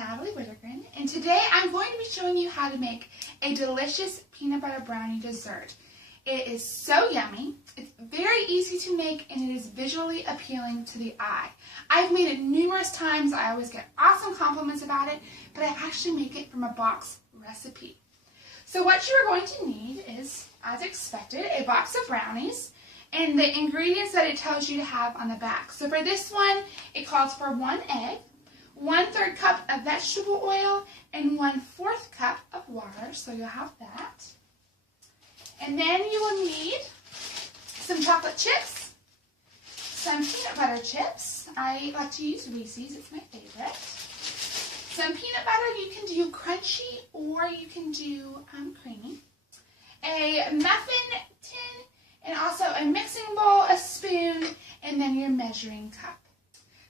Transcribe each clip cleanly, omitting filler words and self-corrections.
Natalie Whittergren, and today I'm going to be showing you how to make a delicious peanut butter brownie dessert. It is so yummy, it's very easy to make, and it is visually appealing to the eye. I've made it numerous times, I always get awesome compliments about it, but I actually make it from a box recipe. So what you are going to need is, as expected, a box of brownies, and the ingredients that it tells you to have on the back. So for this one, it calls for 1 egg, 1/3 cup of vegetable oil, and 1/4 cup of water, so you'll have that. And then you will need some chocolate chips, some peanut butter chips. I like to use Reese's, it's my favorite. Some peanut butter, you can do crunchy or you can do creamy. A muffin tin, and also a mixing bowl, a spoon, and then your measuring cup.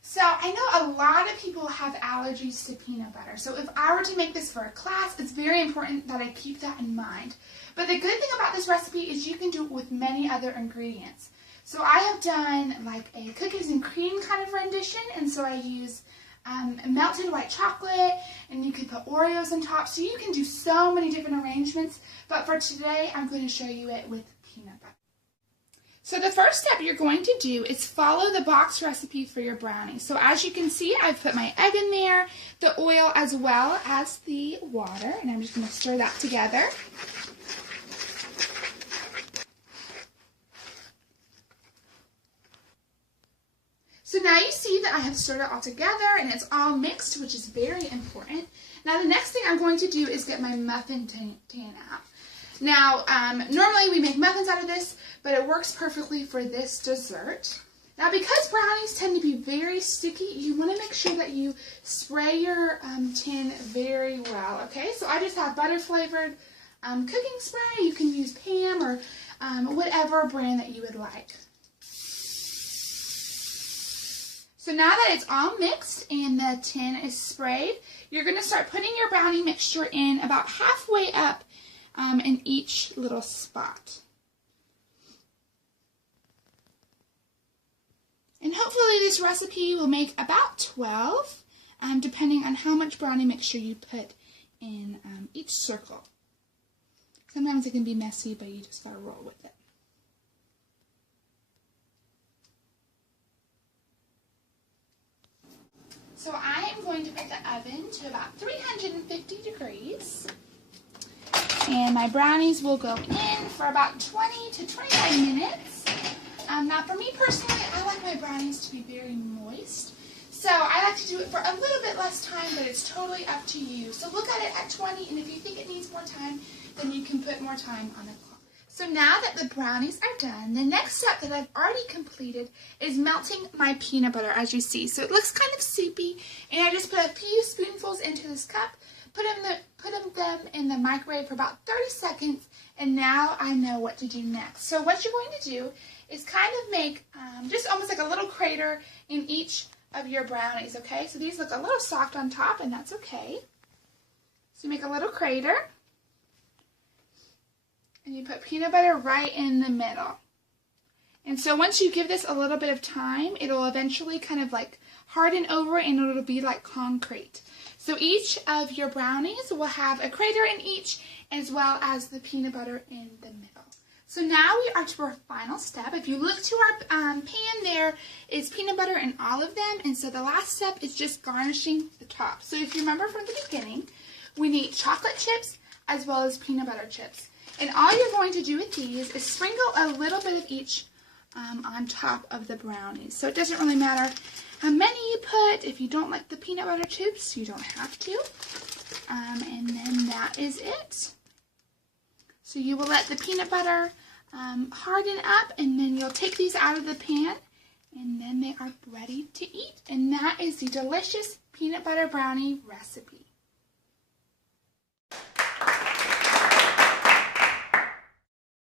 So I know a lot of people have allergies to peanut butter. So if I were to make this for a class, it's very important that I keep that in mind. But the good thing about this recipe is you can do it with many other ingredients. So I have done like a cookies and cream kind of rendition, and so I use melted white chocolate, and you could put Oreos on top. So you can do so many different arrangements, but for today I'm going to show you it with peanut butter. So the first step you're going to do is follow the box recipe for your brownies. So as you can see, I've put my egg in there, the oil as well as the water, and I'm just going to stir that together. So now you see that I have stirred it all together and it's all mixed, which is very important. Now the next thing I'm going to do is get my muffin tin out. Now, normally we make muffins out of this, but it works perfectly for this dessert. Now, because brownies tend to be very sticky, you want to make sure that you spray your tin very well, okay? So I just have butter-flavored cooking spray. You can use Pam or whatever brand that you would like. So now that it's all mixed and the tin is sprayed, you're going to start putting your brownie mixture in about halfway up in each little spot. And hopefully this recipe will make about 12, depending on how much brownie mixture you put in each circle. Sometimes it can be messy, but you just gotta roll with it. So I am going to put the oven to about 350 degrees. And my brownies will go in for about 20 to 25 minutes. Now for me personally, I like my brownies to be very moist. So I like to do it for a little bit less time, but it's totally up to you. So look at it at 20, and if you think it needs more time, then you can put more time on the clock. So now that the brownies are done, the next step that I've already completed is melting my peanut butter, as you see. So it looks kind of soupy, and I just put a few spoonfuls into this cup, put them in the microwave for about 30 seconds, and now I know what to do next. So what you're going to do is kind of make just almost like a little crater in each of your brownies, okay? So these look a little soft on top, and that's okay. So you make a little crater, and you put peanut butter right in the middle. And so once you give this a little bit of time, it'll eventually kind of like harden over, and it'll be like concrete. So each of your brownies will have a crater in each, as well as the peanut butter in the middle. So now we are to our final step. If you look to our pan, there is peanut butter in all of them, and so the last step is just garnishing the top. So if you remember from the beginning, we need chocolate chips as well as peanut butter chips. And all you're going to do with these is sprinkle a little bit of each on top of the brownies. So it doesn't really matter how many you put. If you don't like the peanut butter chips, you don't have to. And then that is it. So you will let the peanut butter harden up, and then you'll take these out of the pan, and then they are ready to eat. And that is the delicious peanut butter brownie recipe.